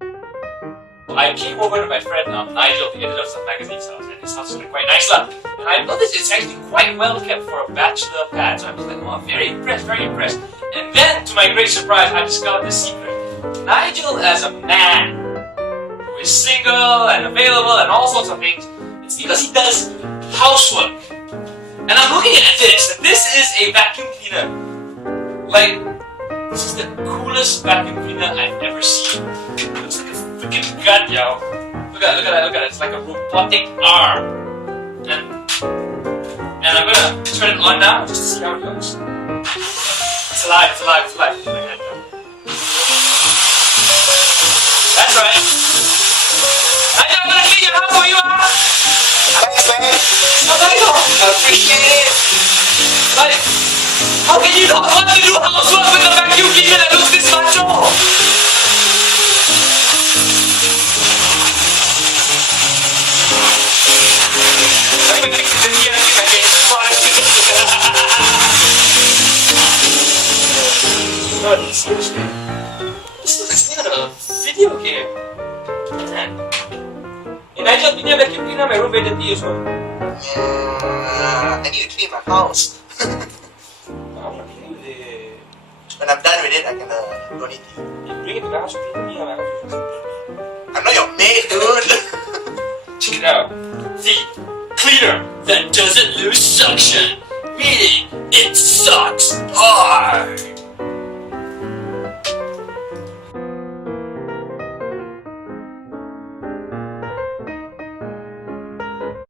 I came over to my friend Nigel, the editor of some magazine's house, and his house is quite nice lah. And I noticed it's actually quite well kept for a bachelor pad. So I'm just like, oh, very impressed, very impressed. And then, to my great surprise, I discovered the secret. Nigel, as a man who is single and available and all sorts of things, it's because he does housework. And I'm looking at this, and this is a vacuum cleaner. Like, this is the coolest vacuum cleaner I've ever seen. It looks like a freaking gun, yo. Look at it. It's like a robotic arm. And I'm gonna turn it on now just to see how it looks. It's alive. That's right. I'm gonna clean your house for you, huh? Thanks, man. Oh, Nigel, I appreciate it. Like, how can you not want to do housework with a vacuum cleaner that looks this macho? No, seriously. This looks like a video game. Man. Hey Nigel, you need a vacuum cleaner? My room very dirty as well. I need to clean my house. I'm not cleaning with it. When I'm done with it, I can donate to you. You bring it to my house, you clean me, my house. I'm not your maid, dude. Check it out. The cleaner that doesn't lose suction. Meaning, it sucks hard.